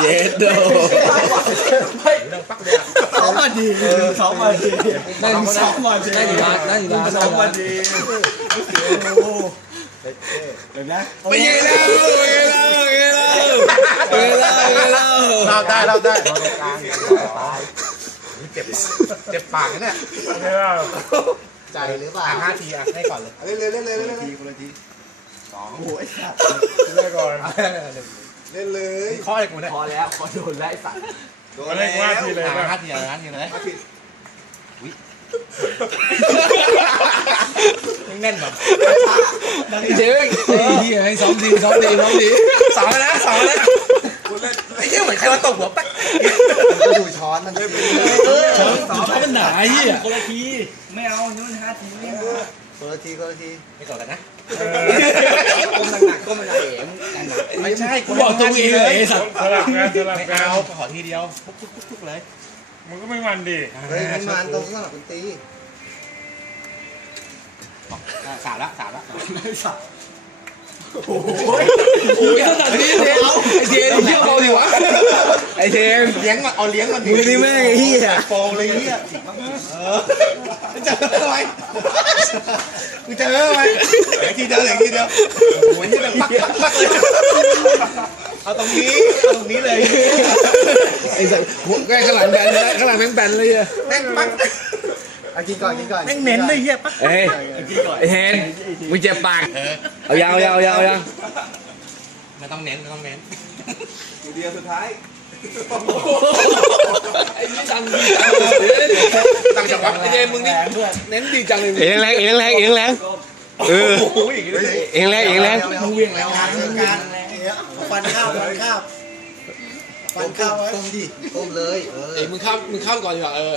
เย็ดโดเรื่องปักเลยอะสองมาดีสองมาดีนั่งสองมาดีนั่งอยู่ร้านนั่งอยู่ร้านสองมาดีโอ้เดี๋ยวนะไม่เย็นแล้วไม่เย็นแล้วไม่เย็นแล้วไม่เย็นแล้วไม่เย็นแล้วเราได้เราได้เจ็บเจ็บปากนะเนี่ยใจหรือเปล่าอะห้าทีอะให้ก่อนเลยเล่นเลยเล่นเลยเล่นเลยทีคนละทีสองโอ้ยสัตว์เล่นก่อน เล่นเลยข้ออะไรกูเนี่ยพอแล้วพอโดนไล่สัตว์โดนเล่นว่าทีเลยอะนะห้าทีอะห้าทีเลยแน่นแบบเจ๊งไอ้เหี้ยให้ซ้อมทีซ้อมทีซ้อมทีสองแล้วสองแล้วไอ้เหี้ยเหมือนใครมาตบหัวแป๊กก็ดูช้อนมันเล่นช้อนช้อนมันหนาไอ้เหี้ยคนละทีไม่เอานี่มันห้าทีไม่เอา คนละทีคนละทีไม่กดกันนะก้มหนักๆก้มหนักๆเอ๋มหนักไม่ใช่กูบอกตัวเองเลยสัตว์สลับกันสลับไม่กันเอาขอทีเดียวทุกทุกทุกทุกเลยมันก็ไม่มันดิเฮ้ยมันมันตรงสลับเป็นตีสามละสามละสามโอ้ยขนาดนี้เทมไอเทมเหี้ยเบาดิวะไอเทมเลี้ยงมันเอาเลี้ยงมันมึงนี่แม่งไอ้เหี้ยโปงเลยเหี้ยจะเจอไหม กูเจอไหมทีเดียวเลยทีเดียวโอ้ยนี่แบบปักปักปักเลยเอาตรงนี้เอาตรงนี้เลยไอ้สัตว์หัวแกข้างหลังแบนเลยข้างหลังแม่งแบนเลยอะแม่งปักอะกินก่อนกินก่อนแม่งเน้นเลยเหี้ยปักเอ้ยไอ้เทมมึงเจ็บปากเอายาวเอายาวเอายาวเอายาวไม่ต้องเน้นไม่ต้องเน้นเดียวสุดท้ายไอ้นี่ดังดี วะไอ้เทมมึงนี่เน้นดีจังเลยเองแรงเองแรงเองแรงเออเองแรงเองแรงมึงเวียงแล้วงานการฟันข้าวฟันข้าวฟันข้าวไว้ต้มดิต้มเลยเออเอ้มึงเข้ามึงเข้าก่อนดีกว่าเออ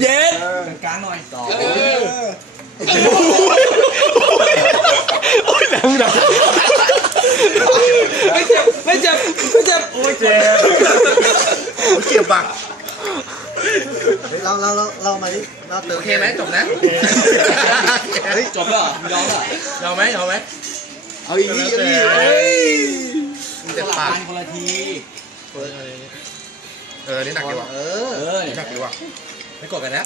เย็ดๆกลางๆหน่อยต่อเออไม่เจ็บไม่เจ็บไม่เจ็บโอ้ยเจ็บเจ็บปาก เราเราเราเรามาดิเราเติมโอเคไหมจบนะเฮ้ยจบแล้วยอมแล้วยอมไหมยอมไหมเอาอีกทีเอาอีกเฮ้ยเจ็บปากคนละทีเออนี่หนักดีว่ะเออเอ้ยหนักดีว่ะไม่กดกันนะ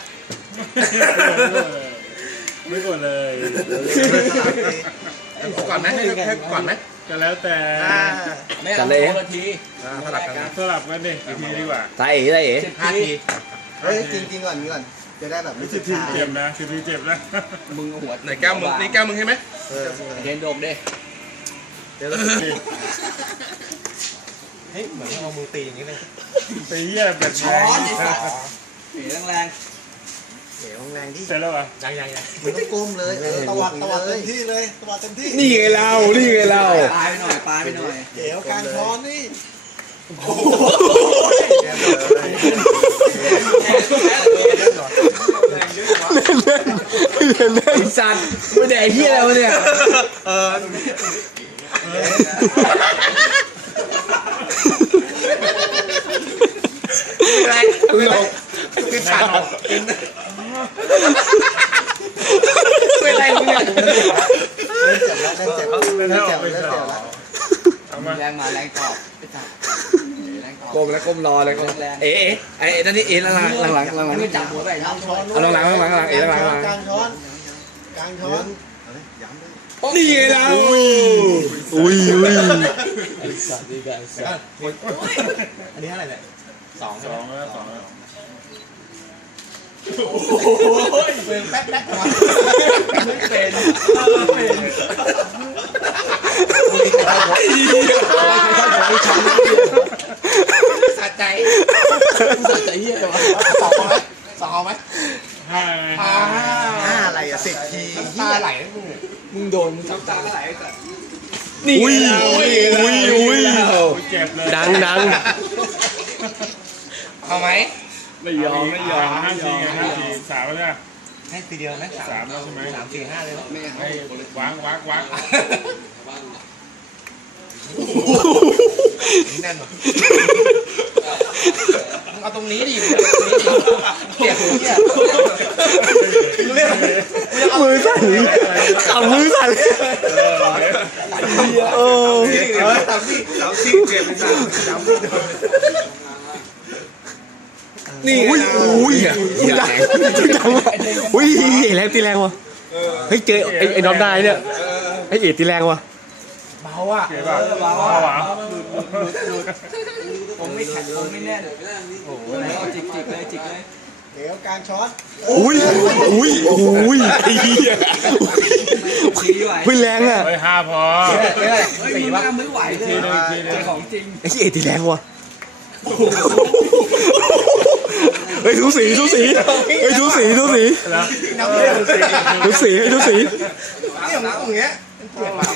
ไม่กดเลย ก่อนไหมให้ให้ก่อนไหม ก็แล้วแต่ไม่เอาคนละทีอ่าสลับกันนะสลับกันดิอีกทีดีกว่าตายเอ๋ตายเอ๋ห้าทีเฮ้ยกินกินก่อนกินก่อนจะได้แบบไม่สิสิบบทีชาเจ็บนะสิบทีเจ็บนะมึงหัวไหนแก้วมึงนี่แก้วมึงใช่ไหมเออเดนโดกเด้เดี๋ยวเฮ้ยเหมือนเอามือตีอย่างนี้เลยไปเยี่ยแบบช้อนไอ้สัตว์เอ๋แรง เดี๋ยวแรงที่เสร็จแล้วอะยังยังยังมันต้องก้มเลยเออตวัดตวัดเต็มที่เลยตวัดเต็มที่นี่ไงเรา นี่ไงเราๆปลายไปหน่อยปลายไปหน่อยเดี๋ยวกลางช้อนนี่ไอ้สัตว์ไม่แดกเหี้ยอะไรวะเนี่ยเอออะไร มึงลง คือฉากกินเป็นไรมึงเนี่ย เล่นเจ็บแล้วเล่นเจ็บเล่นเจ็บเล่นเจ็บแล้ว เอามา แรงมาแรงตอบไอ้สัตว์แรงตอบก้มแล้วก้มรอเลยก้มเอ๋เอ๋ไอ้นั่นนี่เอ๋หลังหลังหลังหลังหลังไม่จับหัวไปทำช้อนเอาหลังหลังหลังหลังเอ๋หลังหลังหลังกลางช้อนกลางช้อนย้ำเลยนี่ไงเราอุ้ยอุ้ยไอ้สัตว์นี่ไงสัตว์อันนี้เท่าไหร่เนี่ยสองสองแล้วสองแล้วเป็นแป๊กแป๊กมาไม่เป็นสะใจ สัตว์ใจเหี้ยวะ สองเอาไหมสองเอาไหม ห้า อ่า ห้าอะไรอะสิบที น้ำตาไหลนะ มึงมึงโดนมึงน้ำตาก็ไหลไอ้สัตว์นี่อุ้ยอุ้ยอุ้ยอุ้ยโอ้ยเจ็บเลยดังดังเอาไหมไม่ยอมไม่ยอมห้าทีไงห้าทีสามแล้วเนี่ยให้ทีเดียวไหมสามแล้วใช่ไหมสามสี่ห้าเลยไม่เอาให้วางวางวางนี่แน่นห มดเอาตรงนี้ดิเจ็บเนี่ยเรื่องมือสั่นขับมือสั่นโอ้สามสี่สามสี่เจ็บเป็นสามนี่อุ้ยอุ้ยตีดังดังอุ้ยเอ๋แรงตีแรงวะเฮ้ยเจอไอ้ไอ้น็อตได้เนี่ยไอ้เอ๋ตีแรงวะเบาอะเจ็บป่ะเบาหวาน ผมไม่แข็งผมไม่แน่นโอ้โหเอาจิกจิกเลยจิกเลย เดี๋ยวการช็อตอุ้ยอุ้ยอุ้ยไอ้เหี้ยชี้ไหวอุ้ยแรงอะเฮ้ยห้าพอไม่ได้เฮ้ยสี่มึงป่ะทำไม่ไหวเลยทีนึงทีนึงของจริงไอ้เอ๋ตีแรงว่ะเฮ้ยทุสีทุสีเฮ้ยทุสีทุสีแล้วน้ำเลือดสี่ทุสีเฮ้ยทุสีนี่ของกูอย่างเงี้ยเจ็บป่ะ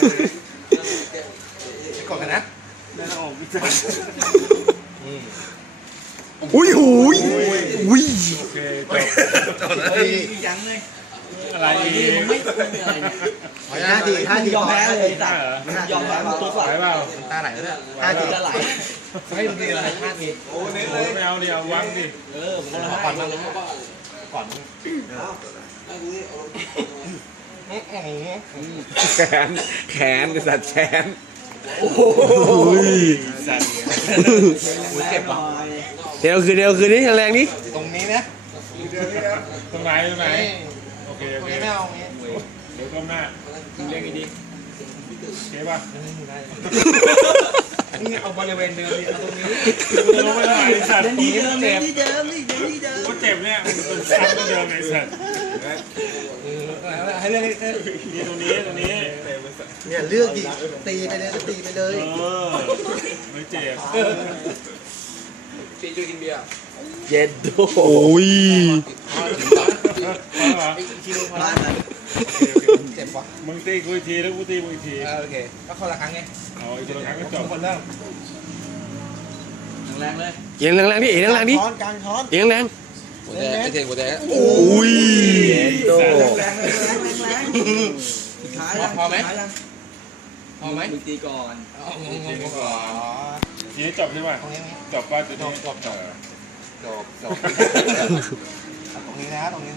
กดกันนะ อุ้ยหูยอุ้ยโอเคจบเฮ้ยยังเลยอะไรอีนี่กมึงไม่ไม่อะไรเนี่ยห้าทีห้าทียอมแพ้เลยได้จ้ะเหรอยอมแพ้ตัวสไหวลับเปล่าตาไหนแล้วเนี่ยห้าทีจะไหลให้ดูดีอะไรห้าทีโอ้ไม่เอาดิเอาวางดิเออผมก็เลยก่อนมันก่อนแขนแขนสัตว์แขน สัตว์เจ็บหน่อยเดี๋ยวคืนเดี๋ยวคืนนี้แรงๆนี่ตรงนี้นะตรงไหนตรงไหนโอเคตโอรงเคนี้ไม่เอางี้เดี๋ยวก้มหน้าเรียกดีโอเคป่ะนี่เอาบริเวณเดิมดิเอาตรงนี้กูจะลงไปทำไมสัตว์เดินดีเดิมเดินดีเดิมนี่เดินดีเดิมกูเจ็บเนี่ยมันเป็นซ้ำเดิมไอ้สัตว์ ให้เรื่องให้นี่ตรงนี้ตรงนี้เนี่ยเลือกดิตีไปเลยก็ตีไปเลยเออไม่เจ็บปีจูกินเบียร์เย็ดโอ้ยพอเหรอร้านไหนเจ็บว่ะมึงตีกูอีกทีแล้วกูตีมึงอีกทีโอเคก็คนละครั้งไงอาอีกตัวครั้งก็จบคนเริ่มแรงเลยเอียงแรงๆนี่เอียงแรงๆนี่ช้อนการช้อนเอียงแรง หัวแดงไอเทนหัวแดงโอ้ยแรงเลยแรงแรงแรงสุดท้ายยังสุดท้ายยังพอไหมมึงตีก่อนอ๋องงงอ๋อทีนี้จบใช่ไหมตรงนี้จบป่ะตัวนี้จบจบจบจบตรงนี้นะตรงนี้